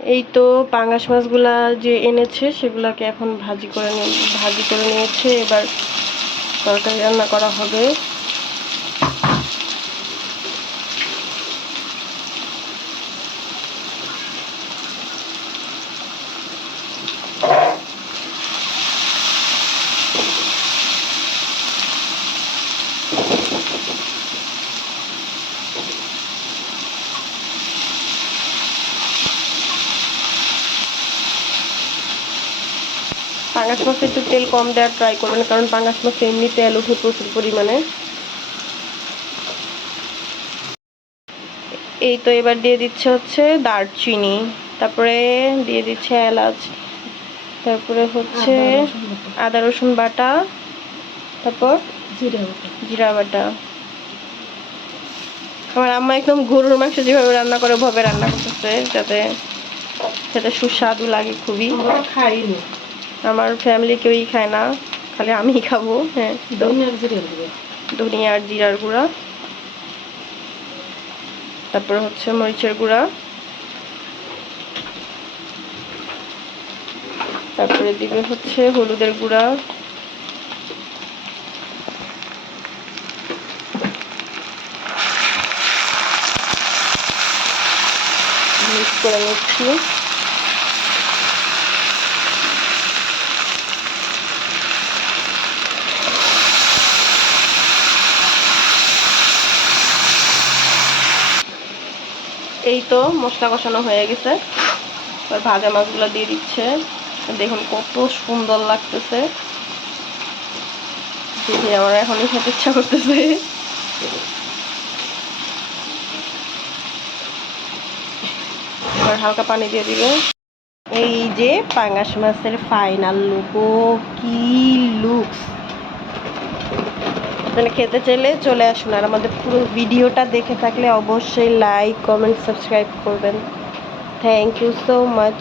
এই তো পাঙ্গাস মাছগুলা যে এনেছে সেগুলাকে এখন ভাজি করে নিয়েছে। এবার তরকারি রান্না করা হবে। পাঙ্গাস মাছে একটু তেল কম দেওয়ার ট্রাই করবেন, কারণ পাঙ্গাস মাছে এমনি তেল উঠে প্রচুর পরিমাণে। এই তো এবার দিয়ে দিচ্ছে হচ্ছে দারচিনি, তারপরে দিয়ে দিচ্ছে এলাচ, তারপরে হচ্ছে আদা রসুন বাটা, তারপর জিরা বাটা। আমার আম্মা একদম গরুর মাংস যেভাবে রান্না করে ওভাবে রান্না করতেছে, যাতে সেটা সুস্বাদু লাগে খুবই। খাইনি, আমার ফ্যামিলি কেউই খায় না, খালি আমিই খাবো। হ্যাঁ, ধনিয়া আর জিরার গুঁড়া, তারপরে হচ্ছে মরিচের গুঁড়া, তারপরে দিবে হচ্ছে হলুদের গুঁড়া, মিক্স করে নিচ্ছি। এই তো মশলা কষানো হয়ে গেছে, এবার ভাজা মাছগুলো দিয়ে দিচ্ছে। দেখুন কত সুন্দর লাগতেছে, দেখে আমার এখনই খেতে ইচ্ছা করতেছে। এবার হালকা পানি দিয়ে দিবে। এই যে পাঙ্গাস মাছের ফাইনাল লুক, ও কি লুকস! আপনারা খেতে চাইলে চলে আসুন, আর আমাদের পুরো ভিডিওটা দেখে থাকলে অবশ্যই লাইক, কমেন্ট, সাবস্ক্রাইব করবেন। Thank you so much.